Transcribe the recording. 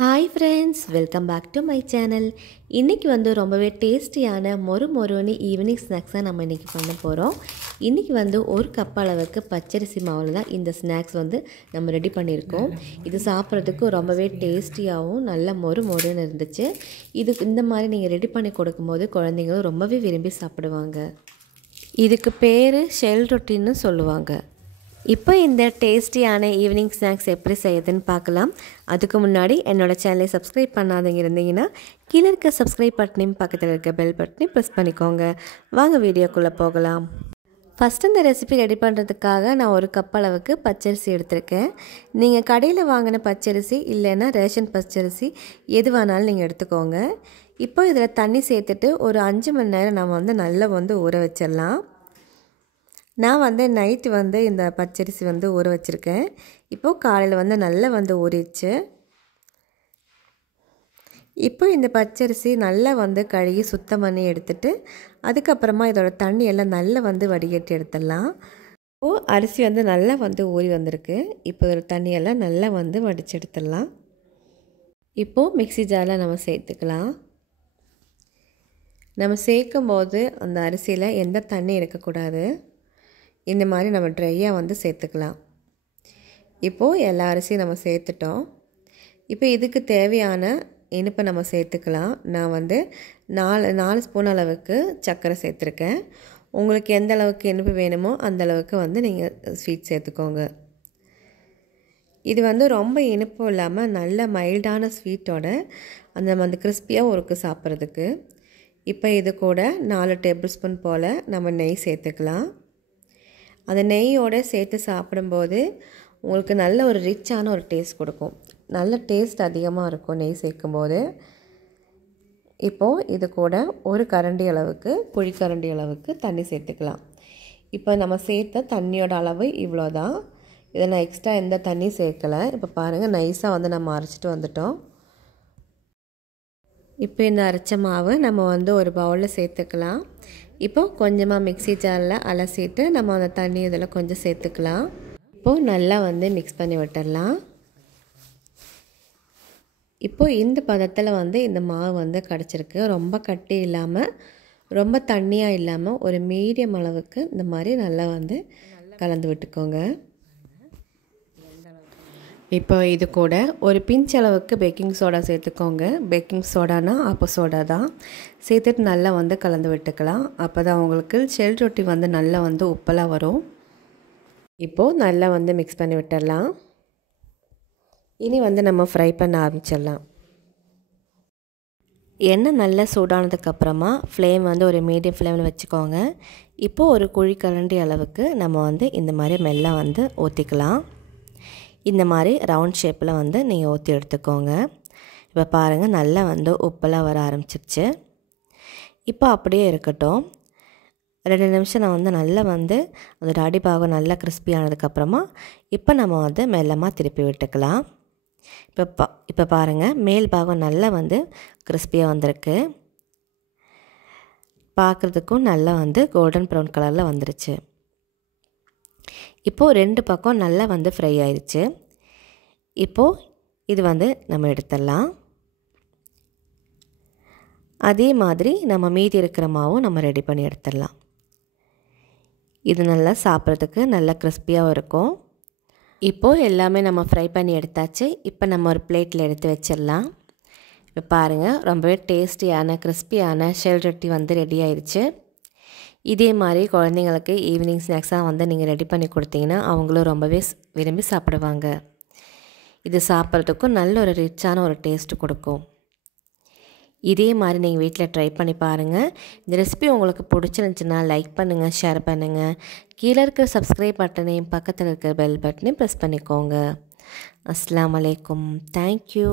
Hi friends, welcome back to my channel. இன்றைக்கி ரொம்பவே டேஸ்டியான மொறுன்னு ஈவினிங் ஸ்நாக்ஸாக நம்ம இன்றைக்கி பண்ண போகிறோம். இன்றைக்கி ஒரு கப் அளவுக்கு பச்சரிசி மாவில் தான் இந்த ஸ்நாக்ஸ் நம்ம ரெடி பண்ணியிருக்கோம். இது சாப்பிட்றதுக்கு ரொம்பவே டேஸ்டியாகவும் நல்ல மொறுன்னு இருந்துச்சு. இந்த மாதிரி நீங்கள் ரெடி பண்ணி கொடுக்கும்போது குழந்தைங்களும் ரொம்பவே விரும்பி சாப்பிடுவாங்க. இதுக்கு பேர் ஷெல் ரொட்டின்னு சொல்லுவாங்க. இப்போ இந்த டேஸ்டியான ஈவினிங் ஸ்நாக்ஸ் எப்படி செய்யுதுன்னு பார்க்கலாம். அதுக்கு முன்னாடி என்னோடய சேனலை சப்ஸ்கிரைப் பண்ணாதவங்க இருந்தீங்கன்னா கீழே இருக்க சப்ஸ்கிரைப் பட்டனையும் பக்கத்தில் இருக்க பெல் பட்டனையும் ப்ரெஸ் பண்ணிக்கோங்க. வாங்க வீடியோக்குள்ளே போகலாம். ஃபஸ்ட்டு இந்த ரெசிபி ரெடி பண்ணுறதுக்காக நான் ஒரு கப் அளவுக்கு பச்சரிசி எடுத்திருக்கேன். நீங்கள் கடையில் வாங்கின பச்சரிசி இல்லைன்னா ரேஷன் பச்சரிசி எது வேணாலும் நீங்கள் எடுத்துக்கோங்க. இப்போ இதில் தண்ணி சேர்த்துட்டு ஒரு 5 மணி நேரம் நம்ம நல்லா ஊற வச்சிடலாம். நான் நைட்டு இந்த பச்சரிசி ஊற வச்சுருக்கேன். இப்போது காலையில் நல்லா ஊறிடுச்சு. இப்போ இந்த பச்சரிசி நல்லா கழுகி சுத்தம் பண்ணி எடுத்துட்டு அதுக்கப்புறமா இதோட தண்ணி எல்லாம் நல்லா வடிகட்டி எடுத்துடலாம். இப்போது அரிசி நல்லா ஊறி வந்திருக்கு. இப்போ இதோட தண்ணியெல்லாம் நல்லா வடித்து எடுத்துடலாம். இப்போது மிக்ஸி ஜாரில் நம்ம சேர்த்துக்கலாம். நம்ம சேர்க்கும் போது அந்த அரிசியில் எந்த தண்ணி இருக்கக்கூடாது. இந்த மாதிரி நம்ம ட்ரையாக சேர்த்துக்கலாம். இப்போது எல்லா அரிசியும் நம்ம சேர்த்துட்டோம். இப்போ இதுக்கு தேவையான இனிப்பை நம்ம சேர்த்துக்கலாம். நான் 4 ஸ்பூன் அளவுக்கு சர்க்கரை சேர்த்துருக்கேன். உங்களுக்கு எந்த அளவுக்கு இனிப்பு வேணுமோ அந்த அளவுக்கு நீங்கள் ஸ்வீட் சேர்த்துக்கோங்க. இது ரொம்ப இனிப்பும் இல்லாமல் நல்ல மைல்டான ஸ்வீட்டோட அந்த கிறிஸ்பியாக இருக்குது சாப்பிட்றதுக்கு. இப்போ இது கூட 4 டேபிள் ஸ்பூன் போல் நம்ம நெய் சேர்த்துக்கலாம். அந்த நெய்யோடு சேர்த்து சாப்பிடும்போது உங்களுக்கு நல்ல ஒரு ரிச்சான ஒரு டேஸ்ட் கொடுக்கும். நல்ல டேஸ்ட் அதிகமாக இருக்கும் நெய் சேர்க்கும்போது. இப்போது இது கூட ஒரு கரண்டி அளவுக்கு குழிக்கரண்டி அளவுக்கு தண்ணி சேர்த்துக்கலாம். இப்போ நம்ம சேர்த்த தண்ணியோட அளவு இவ்வளோ தான். இதை நான் எக்ஸ்ட்ரா எந்த தண்ணி சேர்க்கலை. இப்போ பாருங்கள், நைஸாக நம்ம அரைச்சிட்டு வந்துட்டோம். இப்போ இந்த அரைச்ச மாவு நம்ம ஒரு பவுலில் சேர்த்துக்கலாம். இப்போது கொஞ்சமாக மிக்ஸி ஜாரில் அலசிட்டு நம்ம அந்த தண்ணி இதில் கொஞ்சம் சேர்த்துக்கலாம். இப்போது நல்லா மிக்ஸ் பண்ணி விட்டுடலாம். இப்போது இந்த பதத்தில் இந்த மாவு கிடச்சிருக்கு. ரொம்ப கட்டி இல்லாமல் ரொம்ப தண்ணியாக இல்லாமல் ஒரு மீடியம் அளவுக்கு இந்த மாதிரி நல்லா கலந்து விட்டுக்கோங்க. இப்போ இது கூட ஒரு பிஞ்ச் அளவுக்கு பேக்கிங் சோடா சேர்த்துக்கோங்க. பேக்கிங் சோடானா அப்போ சோடா தான். சேர்த்துட்டு நல்லா கலந்து விட்டுக்கலாம். அப்போ தான் உங்களுக்கு ஷெல் ரொட்டி நல்லா உப்பலாக வரும். இப்போது நல்லா மிக்ஸ் பண்ணி விட்டுடலாம். இனி நம்ம ஃப்ரை பண்ண ஆரம்பிச்சிடலாம். எண்ணெய் நல்லா சூடானதுக்கப்புறமா ஃப்ளேம் ஒரு மீடியம் ஃப்ளேமில் வச்சுக்கோங்க. இப்போது ஒரு குழிக்கரண்டி அளவுக்கு நம்ம இந்த மாதிரி மெல்ல ஊற்றிக்கலாம். இந்த மாதிரி ரவுண்ட் ஷேப்பில் நீங்கள் ஊற்றி எடுத்துக்கோங்க. இப்போ பாருங்கள், நல்லா உப்பெல்லாம் வர ஆரம்பிச்சிருச்சு. இப்போ அப்படியே இருக்கட்டும். 2 நிமிஷம் நான் நல்லா அதோட அடிபாகம் நல்லா கிறிஸ்பி ஆனதுக்கப்புறமா இப்போ நம்ம மெல்லமாக திருப்பி விட்டுக்கலாம். இப்போ பாருங்கள், மேல் பாகம் நல்லா கிறிஸ்பியாக வந்திருக்கு. பார்க்குறதுக்கும் நல்லா கோல்டன் ப்ரௌன் கலரில் வந்துருச்சு. இப்போது 2 பக்கம் நல்லா ஃப்ரை ஆயிடுச்சு. இப்போது இது நம்ம எடுத்துடலாம். அதே மாதிரி நம்ம மீதி இருக்கிற மாவும் நம்ம ரெடி பண்ணி எடுத்துடலாம். இது நல்லா சாப்பிட்றதுக்கு நல்லா கிறிஸ்பியாகவும் இருக்கும். இப்போது எல்லாமே நம்ம ஃப்ரை பண்ணி எடுத்தாச்சு. இப்போ நம்ம ஒரு பிளேட்டில் எடுத்து வச்சிடலாம். இப்போ பாருங்கள், ரொம்பவே டேஸ்டியான கிறிஸ்பியான ஷெல் ரொட்டி ரெடி ஆயிடுச்சு. இதே மாதிரி குழந்தைங்களுக்கு ஈவினிங் ஸ்நாக்ஸாக நீங்கள் ரெடி பண்ணி கொடுத்தீங்கன்னா அவங்களும் ரொம்பவே விரும்பி சாப்பிடுவாங்க. இது சாப்பிட்றதுக்கும் நல்ல ஒரு ரிச்சான ஒரு டேஸ்ட்டு கொடுக்கும். இதே மாதிரி நீங்கள் வீட்டில் ட்ரை பண்ணி பாருங்கள். இந்த ரெசிபி உங்களுக்கு பிடிச்சிருந்துச்சுன்னா லைக் பண்ணுங்கள், ஷேர் பண்ணுங்கள். கீழே இருக்கிற சப்ஸ்கிரைப் பட்டனையும் பக்கத்தில் இருக்கிற பெல் பட்டனையும் ப்ரெஸ் பண்ணிக்கோங்க. அஸ்ஸலாமு அலைக்கும். தேங்க்யூ.